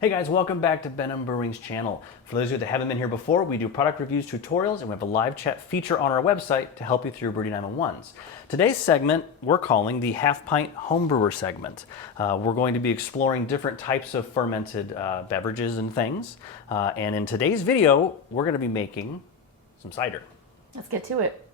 Hey guys, welcome back to Brewing's channel. For those of you that haven't been here before, we do product reviews, tutorials, and we have a live chat feature on our website to help you through Brew 911s. Today's segment we're calling the Half Pint Homebrewer segment. We're going to be exploring different types of fermented beverages and things. And in today's video, we're going to be making some cider. Let's get to it.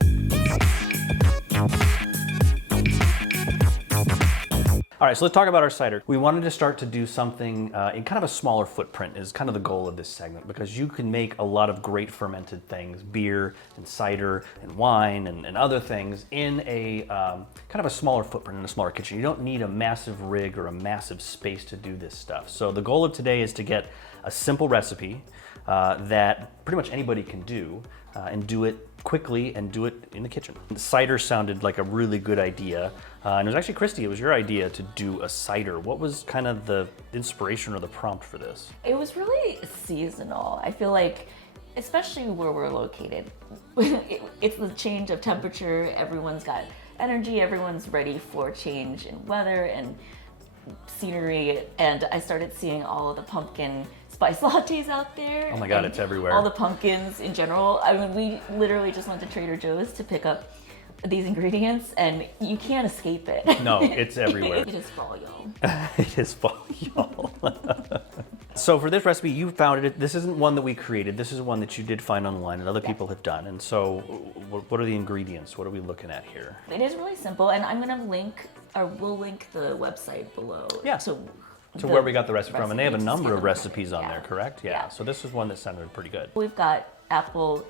All right, so let's talk about our cider. We wanted to start to do something in kind of a smaller footprint is kind of the goal of this segment, because you can make a lot of great fermented things, beer and cider and wine and other things in a kind of a smaller footprint in a smaller kitchen. You don't need a massive rig or a massive space to do this stuff. So the goal of today is to get a simple recipe that pretty much anybody can do and do it quickly and do it in the kitchen. The cider sounded like a really good idea. And it was actually Kristy, it was your idea to do a cider. What was kind of the inspiration or the prompt for this? It was really seasonal. I feel like, especially where we're located, it's the change of temperature. Everyone's got energy, everyone's ready for change in weather and scenery. And I started seeing all of the pumpkin spice lattes out there. Oh my God, it's everywhere. All the pumpkins in general. I mean, we literally just went to Trader Joe's to pick up these ingredients, and you can't escape it. No, it's everywhere. It is fall, y'all. It is fall, y'all. So for this recipe, you found it. This isn't one that we created. This is one that you did find online and other people have done. And so what are the ingredients? What are we looking at here? It is really simple, and I'm gonna link, or we'll link the website below. Yeah. So where we got the recipe from, and they have a number of recipes on there, correct? Yeah. So this is one that sounded pretty good. We've got apple.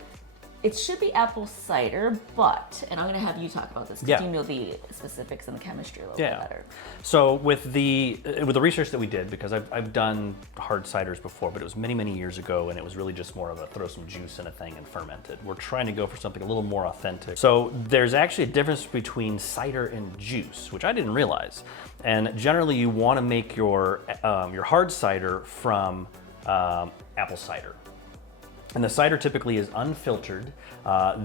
It should be apple cider, but, and I'm going to have you talk about this because you know the specifics and the chemistry a little bit better. So with the research that we did, because I've done hard ciders before, but it was many, many years ago, and it was really just more of a throw some juice in a thing and ferment it. We're trying to go for something a little more authentic. So there's actually a difference between cider and juice, which I didn't realize. And generally you want to make your hard cider from apple cider. And the cider typically is unfiltered.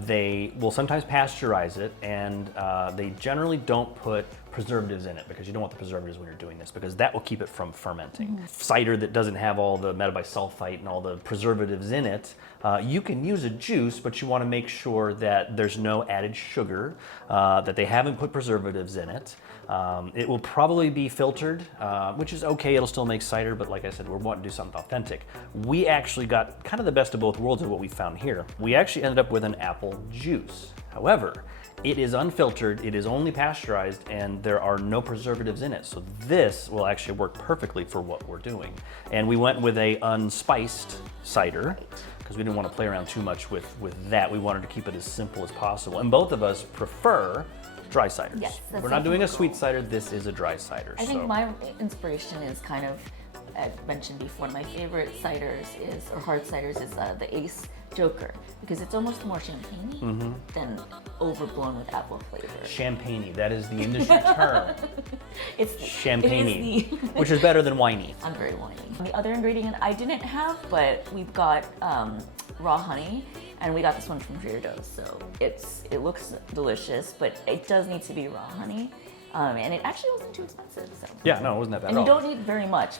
They will sometimes pasteurize it, and they generally don't put preservatives in it, because you don't want the preservatives when you're doing this, because that will keep it from fermenting. Cider that doesn't have all the metabisulfite and all the preservatives in it, you can use a juice, but you want to make sure that there's no added sugar, that they haven't put preservatives in it. It will probably be filtered, which is okay, it'll still make cider, but like I said, we're wanting to do something authentic. We actually got kind of the best of both worlds of what we found here. We actually ended up with an apple juice. However, it is unfiltered, it is only pasteurized, and there are no preservatives in it. So this will actually work perfectly for what we're doing. And we went with a unspiced cider, because we didn't want to play around too much with that. We wanted to keep it as simple as possible. And both of us prefer dry ciders. Yes, we're not doing a sweet cider, this is a dry cider. I think my inspiration is kind of, I mentioned before, one of my favorite ciders is, or hard ciders is the Ace Joker, because it's almost more champagne than overblown with apple flavor. Champagne, that is the industry term. It's champagne, which is better than winey. I'm very winey. The other ingredient I didn't have, but we've got raw honey, and we got this one from Trader Joe's. So it looks delicious, but it does need to be raw honey. And it actually wasn't too expensive. So. Yeah, no, it wasn't that bad and at you all. don't need very much.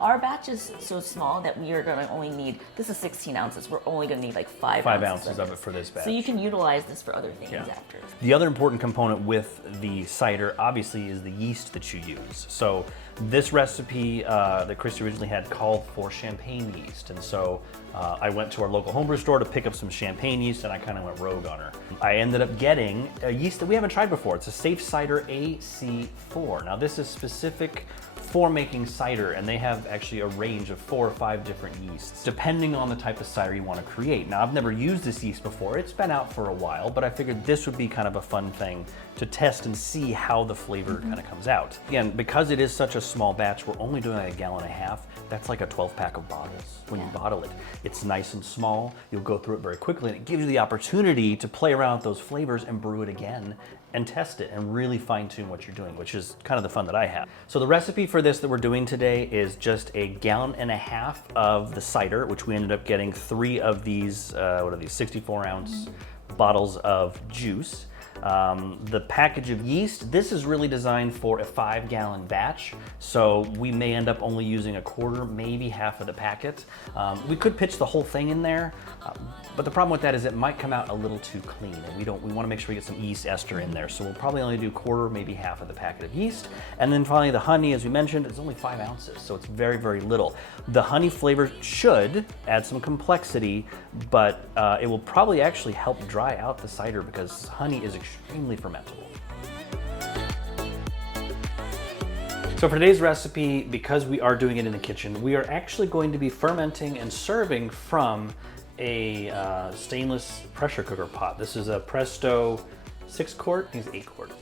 Our batch is so small that we are going to only need, this is 16 ounces, we're only going to need like 5 ounces of it for this batch. So you can utilize this for other things after. The other important component with the cider, obviously, is the yeast that you use. So this recipe that Kristy originally had called for champagne yeast. And so I went to our local homebrew store to pick up some champagne yeast, and I kind of went rogue on her. I ended up getting a yeast that we haven't tried before. It's a Safe Cider AC4. Now this is specific for making cider, and they have actually a range of 4 or 5 different yeasts, depending on the type of cider you want to create. Now, I've never used this yeast before. It's been out for a while, but I figured this would be kind of a fun thing to test and see how the flavor kind of comes out. Again, because it is such a small batch, we're only doing like 1.5 gallons. That's like a 12-pack of bottles when you bottle it. It's nice and small. You'll go through it very quickly, and it gives you the opportunity to play around with those flavors and brew it again and test it and really fine-tune what you're doing, which is kind of the fun that I have. So the recipe for this that we're doing today is just 1.5 gallons of the cider, which we ended up getting 3 of these, 64-ounce bottles of juice. The package of yeast, this is really designed for a 5-gallon batch, so we may end up only using a quarter, maybe half of the packet. We could pitch the whole thing in there, but the problem with that is it might come out a little too clean, and we want to make sure we get some yeast ester in there, so we'll probably only do quarter, maybe half of the packet of yeast. And then finally the honey, as we mentioned, is only 5 ounces, so it's very, very little. The honey flavor should add some complexity, but it will probably actually help dry out the cider because honey is extremely fermentable. So for today's recipe, because we are doing it in the kitchen, we are actually going to be fermenting and serving from a stainless pressure cooker pot. This is a Presto 6-quart, I think it's 8-quart.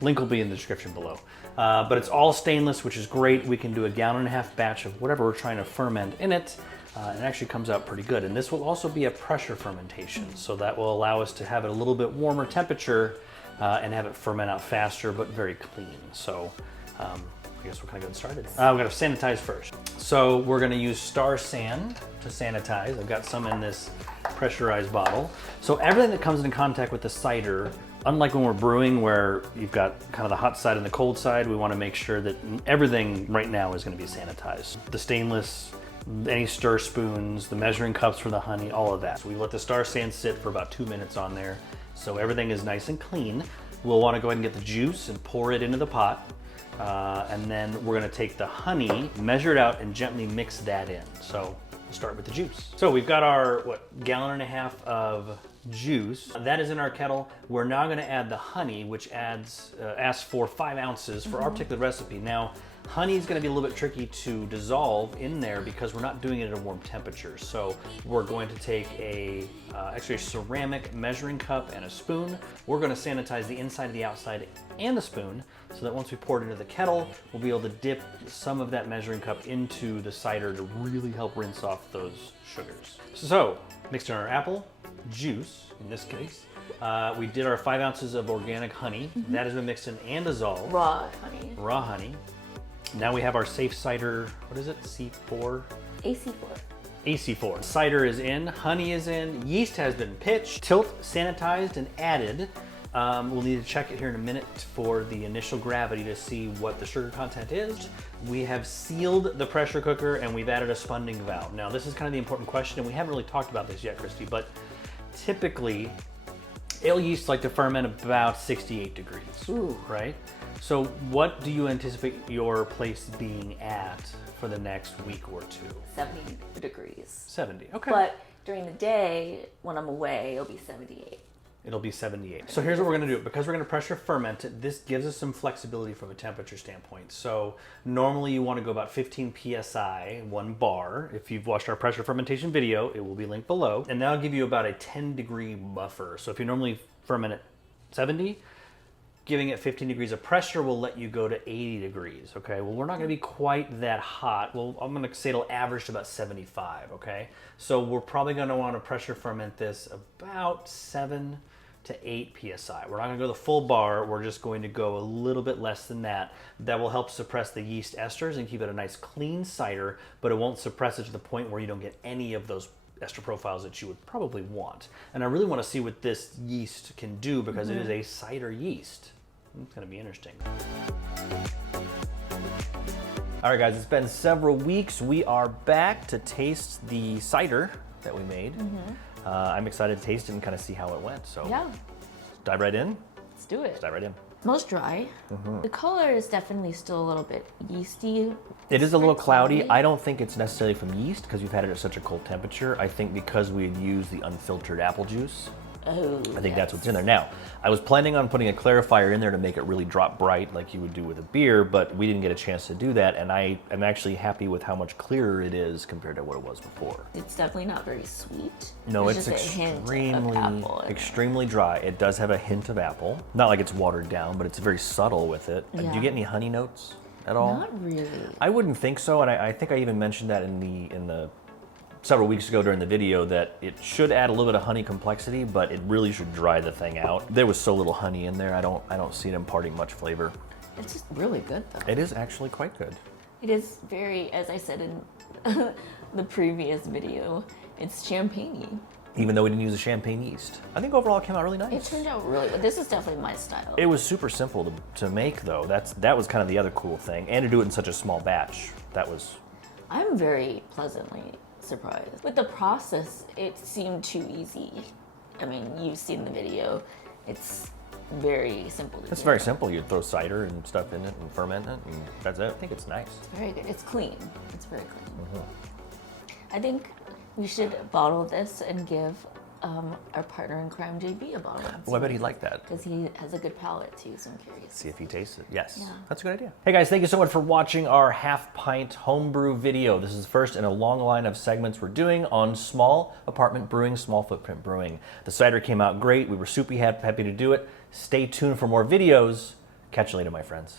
Link will be in the description below. But it's all stainless, which is great. We can do a 1.5 gallon batch of whatever we're trying to ferment in it. It actually comes out pretty good. And this will also be a pressure fermentation. So that will allow us to have it a little bit warmer temperature and have it ferment out faster, but very clean. So I guess we're kind of getting started. We're gonna sanitize first. So we're gonna use Star San to sanitize. I've got some in this pressurized bottle. So everything that comes in contact with the cider, unlike when we're brewing where you've got kind of the hot side and the cold side, we want to make sure that everything right now is going to be sanitized. The stainless, any stir spoons, the measuring cups for the honey, all of that. So we let the Star San sit for about 2 minutes on there so everything is nice and clean. We'll want to go ahead and get the juice and pour it into the pot. And then we're going to take the honey, measure it out, and gently mix that in. So we'll start with the juice. So we've got our, 1.5 gallons of juice. That is in our kettle. We're now going to add the honey, which asks for 5 ounces for our particular recipe. Now, honey is going to be a little bit tricky to dissolve in there because we're not doing it at a warm temperature. So we're going to take actually a ceramic measuring cup and a spoon. We're going to sanitize the inside, the outside, and the spoon so that once we pour it into the kettle, we'll be able to dip some of that measuring cup into the cider to really help rinse off those sugars. So, mixed in our apple juice, in this case. We did our 5 ounces of organic honey. That has been mixed in and dissolved. Raw honey. Raw honey. Now we have our safe cider, what is it, C4? AC4. AC4. Cider is in, honey is in, yeast has been pitched, tilt, sanitized, and added. We'll need to check it here in a minute for the initial gravity to see what the sugar content is. We have sealed the pressure cooker and we've added a spunding valve. Now this is kind of the important question, and we haven't really talked about this yet, Kristy, but typically ale yeasts like to ferment about 68 degrees, right? So what do you anticipate your place being at for the next week or two? 70 degrees. 70, okay. But during the day, when I'm away, it'll be 78. It'll be 78. So here's what we're gonna do. Because we're gonna pressure ferment it, this gives us some flexibility from a temperature standpoint. So normally you wanna go about 15 PSI, 1 bar. If you've watched our pressure fermentation video, it will be linked below. And that'll give you about a 10-degree buffer. So if you normally ferment at 70, giving it 15 degrees of pressure will let you go to 80 degrees, okay? Well, we're not gonna be quite that hot. Well, I'm gonna say it'll average to about 75, okay? So we're probably gonna wanna pressure ferment this about 7 to 8 PSI. We're not gonna go the full bar, we're just going to go a little bit less than that. That will help suppress the yeast esters and keep it a nice clean cider, but it won't suppress it to the point where you don't get any of those ester profiles that you would probably want. And I really wanna see what this yeast can do because it is a cider yeast. It's gonna be interesting. All right, guys, it's been several weeks. We are back to taste the cider that we made. I'm excited to taste it and kind of see how it went. So Yeah, dive right in. let's do it. Let's dive right in. Smells dry. The color is definitely still a little bit yeasty. It is a little cloudy. I don't think it's necessarily from yeast because we've had it at such a cold temperature. I think because we had used the unfiltered apple juice. Oh, I think that's what's in there. Now, I was planning on putting a clarifier in there to make it really drop bright like you would do with a beer, but we didn't get a chance to do that, and I am actually happy with how much clearer it is compared to what it was before. It's definitely not very sweet. No, There's it's just a hint of apple in it. extremely dry. It does have a hint of apple. Not like it's watered down, but it's very subtle with it. Do Yeah. you get any honey notes at all? Not really. I wouldn't think so, and I think I even mentioned that in the several weeks ago during the video that it should add a little bit of honey complexity, but it really should dry the thing out. There was so little honey in there, I don't see it imparting much flavor. It's just really good though. It is actually quite good. It is very, as I said in the previous video, it's champagne-y. even though we didn't use a champagne yeast. I think overall it came out really nice. It turned out really good. This is definitely my style. It was super simple to make, though. That was kind of the other cool thing, and to do it in such a small batch. That was. I'm very pleasantly surprised. With the process, it seemed too easy. I mean, you've seen the video. It's very simple to do. It's very simple. You throw cider and stuff in it and ferment it, and that's it. I think it's nice. It's very good. It's clean. It's very clean. I think we should bottle this and give our partner in crime, JB, a bottle. Well, I bet he'd like that. Because he has a good palate too, so I'm curious. See if he tastes it. Yes, Yeah. That's a good idea. Hey guys, thank you so much for watching our half pint homebrew video. This is the first in a long line of segments we're doing on small apartment brewing, small footprint brewing. The cider came out great. We were super happy to do it. Stay tuned for more videos. Catch you later, my friends.